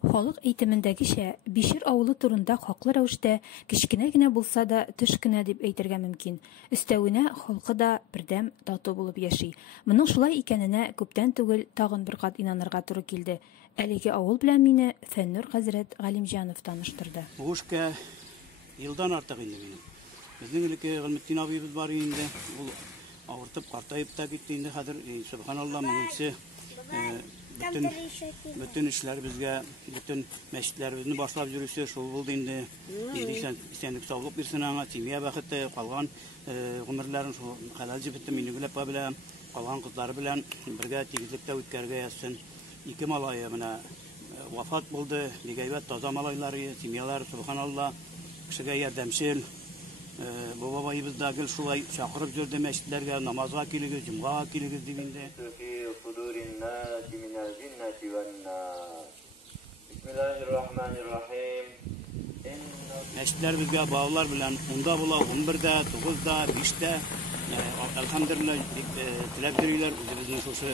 Халык әйтемендәгечә, Бишер авылы турында хаклы рәвештә кечкенә генә булса да төш кенә дип әйтергә мөмкин. Өстәвенә, халкы да бердәм, тату булып яши. Моның шулай икәненә күптән түгел тагын бер кат инанырга туры килде. Әлеге авыл белән мине Фәннур хәзрәт Галимҗанов таныштырды. Бу эшкә елдан артык инде минем. Безнең элекке Гыйлметдин абыйбыз бар инде. Ул авыртып, картайып та китте инде хәзер. Субханалла, моңсы bütün işler bizge, bütün meşitlerimizni başlap yürüyüşü şol buldu indi. İstenlik sağlık bir sınavına, timiye vakıtte kalgan ömürlerin halalci bitti minigülep bilen, kalgan kızları bilen birge tegizlikte ütkərge yazsın. İki malayı vafat buldu, ligeybet taza malayları, timiyeler, subhanallah, kişiye yardımşil. Bu babayımız da gül şulay çakırıp gördü meşitlerge, namazga kiligi, cumgaga kiligi dibinde. Bismillahirrahmanirrahim. Meşitler bizge bağlar bilen, onda bula, 11'de, 9'da, 5'te, elhamdülillah tilep diriler, bizimizin şoşu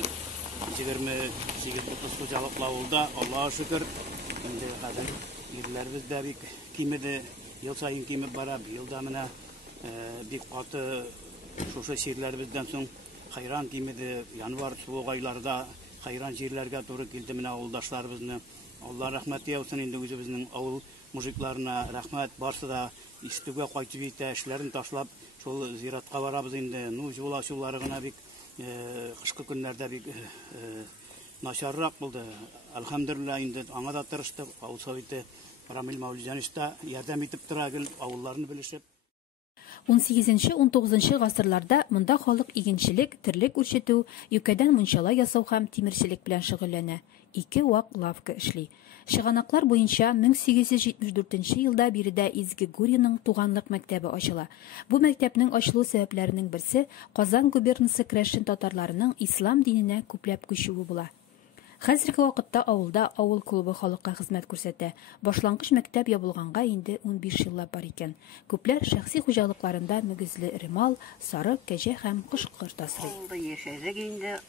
28 çalıkla oldu, Allah'a şükür. Şimdi kadar yerlerimiz de bir kimidi, yıl sayın kimi bara, bir yılda mına bir katı şoşu şehirlerimizden son hayran kimidi, yanvar soğuk aylarda hayran şehirlerge doğru geldi mına oldaşlarımızın. Allah rahmet eylesin indi bizning avul mujiklarına rahmet barsa da istiga qaytib ete işlerini taşlap şol ziyaratga barabız indi. Nu jolaşulары gına bir kışkı günlerde bir naşarrak buldu. Elhamdülillah indi аңа да tırıştık. Avul Sovyeti Ramil Mavlijanishta yardım etip tiragil avullarını bilişip 18-19 гасырларда монда халык игенчелек, терлек үрчетү, юкәдән мунчала ясау һәм тимерчелек белән шөгыльләнә. 2 вак лавка эшли. Чыганаклар буенча 1874 елда биредә Изге Гурьеның туганлык мәктәбе ачыла. Бу мәктәпнең ачылу сәбәпләренең берсе Казан губернасы Крәшин татарларының ислам диненә күпләп күчүе була. Хәзерге вакытта авылда авыл клубы халыкка хезмәт күрсәтә. Башлангыч мәктәп ябылганга инде 15 еллап бар икән. Күпләр шәхси хуҗалыкларында мөгезле ремал, сары, кәҗә һәм кышкырт асрый. Авылда яшәдек инде.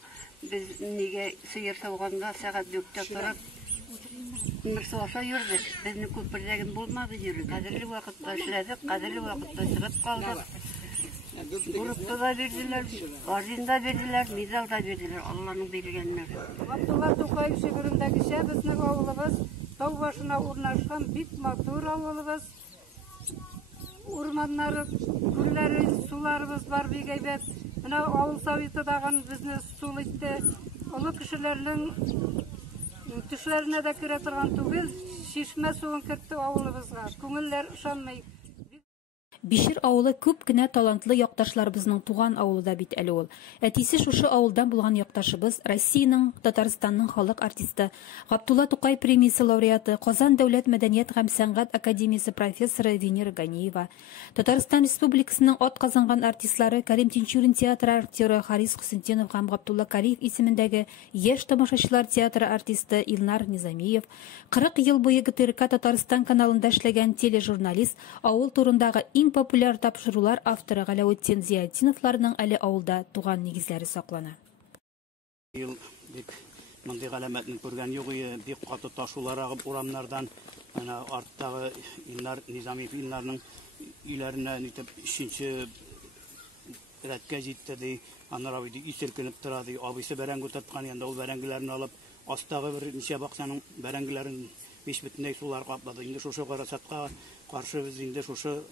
Без нигә сыер сауганда сәгать 4-тә торып Мирсаша йөрдек. Безнең күпердәген булмады йөрү. Кадерле вакытта эшләдек, кадерле вакытта чыгып калдык. Grupta da verdiler, Gazin'de verdiler, Mizal'da verdiler. Allah'ın belirgenleri. Abdullah Tokay şehirindeki bizning avlımız tağ başına urnaşkan bit matur avlımız. Ormanları, gülleri, sularımız var bir geybet. Buna avul Sovyeti dağın bizni sulu işte. Olu kişilerin düşlerine de kire turgan tugil, şişme suun kirtti avlımızga. Күңелләр ышанмый. Бишер авылы күп кенә талантлы якташларыбызның туган авылы да бит әле ул. Әтисе шушы авылдан булган якташыбыз Россиянең, Татарстанның халык артисты, Габдулла Тукай премиясе лауреаты, Казан дәүләт мәдәният һәм сәнгать академиясе профессоры Венера Ганиева, Татарстан Республикасының атказанган артистлары Карим Тинчурин театры актеры Харис Хусентинов һәм Габдулла Кариев исемендәге яшь тамашачылар театры артисты Илнар Низамиев, 40 ел буе ГТРК Татарстан каналында эшләгән тележурналист, авыл турындагы иң популяр тапшырулар авторы Галәветдин Зиятдиновларның әле авылда туган нигезләре саклана. Ел бик мондый галәмәтне күргән юк иде, бик каты ташулар агып урамнардан, ана арттагы Илнар Низамиев Илнарның өйләренә нитеп 3нче рәткә җитте ди. Аннары бит исеркенеп тора ди. Абыйсы бәрәңге тоткан янда ул бәрәңгеләрне алып, астагы бер ничә баксаның бәрәңгеләрен биш бөтенләй сулар каплады. Инде шушы карасатка каршы без инде шушы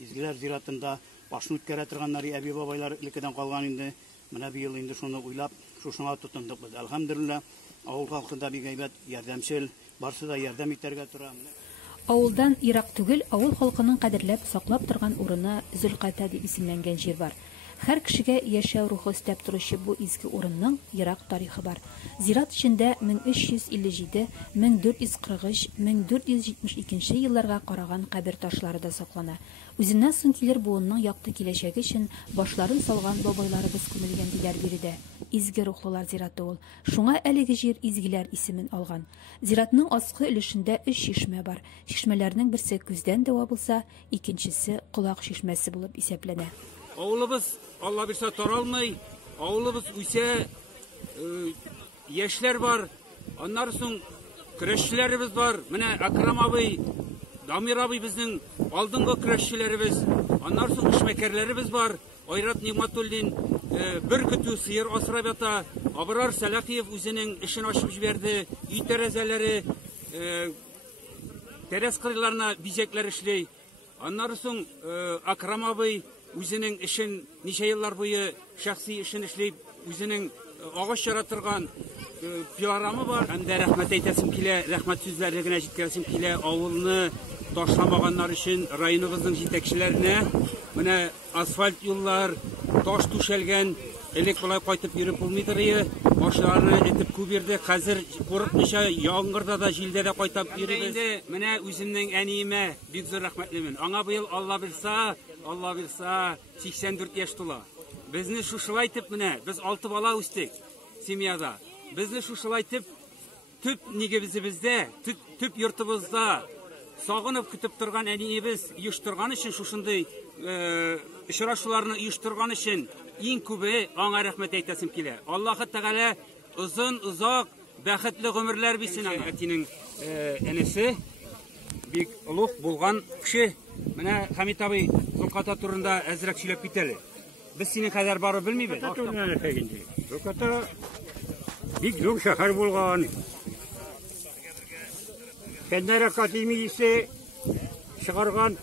изгеләр зиратында башны үткәрә торганнар әби бабайлар илекедән калган инде. Менә бу ел инде шуны уйлап, шушыңа тотындык без. Әлхәмдүлилләh, авыл халкында бик әйбәт ярдәмчел, барсы да ярдәм итәргә тора. Авылдан ерак түгел, авыл халкының кадерләп саклап торган урыны Зөлката дип исемләнгән җир бар. Һәр кешегә яшәү рухы өстәп торучы бу изге урынның ерак тарихы бар. Зират эчендә 1357, 1443, 1472 елларга караган кабер ташлары да саклана. Үзеннән соң килер буынның якты киләчәге өчен башларын салган бабайларыбыз күмелгән диләр биредә. Изге рухлылар зираты ул. Шуңа әлеге җир изгеләр исемен алган. Зиратның аскы өлешендә 3 чишмә бар. Чишмәләрнең берсе күздән дәва булса, икенчесе колак чишмәсе булып исәпләнә. Avlımız Allah bilse taralmay, avlımız ise yaşlar var. Ondan sonra Көрәшчеләребез бар. Менә Акрам абый, Дамир абый безнең алдынгы көрәшчеләребез. Аннан соң эшмәкәрләребез бар. Айрат Нигъмәтуллин бер көтү сыер асрап ята. Абрар Сәләхиев үзенең эшен ачып җибәрде. Үй тәрәзәләре, тәрәз кырыйларына бизәкләр эшләй. Аннан соң Акрам абый үзенең эшен ничә еллар буе шәхси эшен эшләп, үзенең агач яратырган пилорамы бар. Һәм дә рәхмәт әйтәсем килә, рәхмәт сүзләре генә җиткерәсем килә авылны ташламаганнар өчен районыбызның җитәкчеләренә. Менә асфальт юллар, таш түшәлгән, элек болай кайтып йөреп булмыйдыр. Башларны этеп күп йөрде. Хәзер курыкмыйча яңгырда да, җилдә дә кайтып йөрибез. Менә үземнең әниемә бик зур рәхмәтлемен. Аңа быел Алла бирсә 84 яшь тула. Безне шушылайтып менә, без 6 бала үстек семьяда. Безне шушылайтып төп нигебезебездә, төп йортыбызда сагынып көтеп торган әниебез оештырган өчен, шушындый очрашуларны оештырган өчен иң күбе аңа рәхмәт әйтәсем килә. Аллаһы Тәгалә озак, бәхетле гомерләр бирсен аңа. Әтинең энесе бик улуг булган кеше. Менә Хәмит абый Зөлката турында әзрәк сөйләп кит әле. Без синең хәзер барып белмибез. Зөлката бик зур шәһәр булган. Фәннәр академиясе чыгарган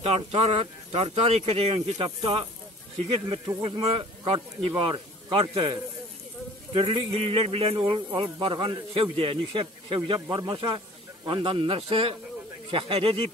Тартарика дигән китапта 8-9 карт бар. Карты. Төрле илләр белән ул алып барган сәүдә. Нишәп сәүдә бармаса, андан нәрсә шәһәре дип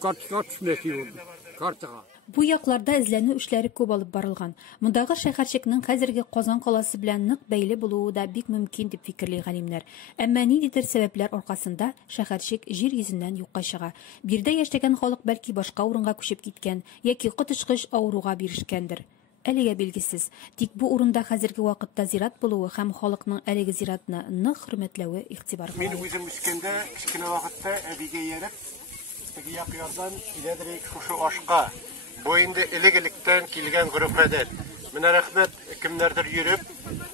картка төшмәсе ул. Картага. Бу якларда эзләнү эшләре күп алып барылган. Мондагы шәһәрчекнең хәзерге Казан каласы белән нык бәйле булуы да бик мөмкин дип фикерли галимнәр. Әмма ниндидер сәбәпләр аркасында шәһәрчек җир йөзеннән юкка чыга. Бирдә яшәгән халык бәлки башка урынга күчеп киткән яки котышкыч авыруга биришкәндер. Әлегә билгесез. Тик бу урында хәзерге вакытта зират булуы һәм халыкның әлеге зиратны нык хөрмәтләве игътибарга. Мин үзем үскәндә кичкенә вакытта әбигә ярып, теге як ярдан киләдер шушы ашка. Бу инде элек-электән килгән гореф-гадәт. Менә рәхмәт кемнәрдер йөреп,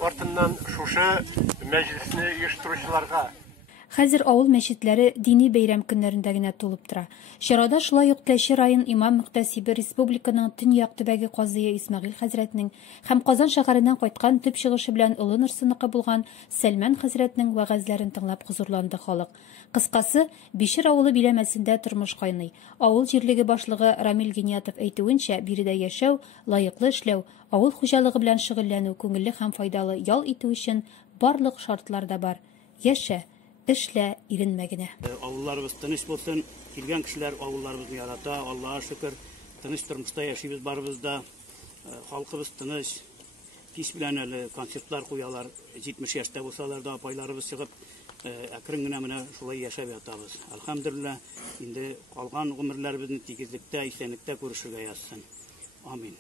артыннан шушы мәҗлесне оештыручыларга. Хәзер авыл мәчетләре дини бәйрәм көннәрендә генә тулып тора. Чарада шулай ук Теләче район имам-мөхтәсибе республиканың төньяк төбәге казые Исмәгыйль хәзрәтнең һәм Казан шәһәреннән кайткан төп чыгышы белән Олы Нурсыныкы булган Сәлман хәзрәтнең вәгазьләрен тыңлап хузурланды халык. Кыскасы, Бишер авылы биләмәсендә тормыш кайный. Авыл җирлеге башлыгы Рамил Гениятов әйтүенчә, биредә яшәү, лаеклы эшләү, авыл хуҗалыгы белән шөгыльләнү, күңелле һәм файдалы ял итү өчен барлык шартлар да бар. Яшә, эшлә, иренмә генә. Авылларыбыз тыныч булсын, килгән кешеләр авылларыбызны ярата, Аллаһка шөкер, тыныч тормышта яшибез барыбыз да, халкыбыз тыныч. Кич белән әле концертлар куялар, 70 яшьтә булсалар да апайларыбыз чыгып, әкрен генә менә шулай яшәп ятабыз. Әлхәмдүлилләh, инде калган гомерләребезне тигезлектә, исәнлектә күрешергә язсын. Амин.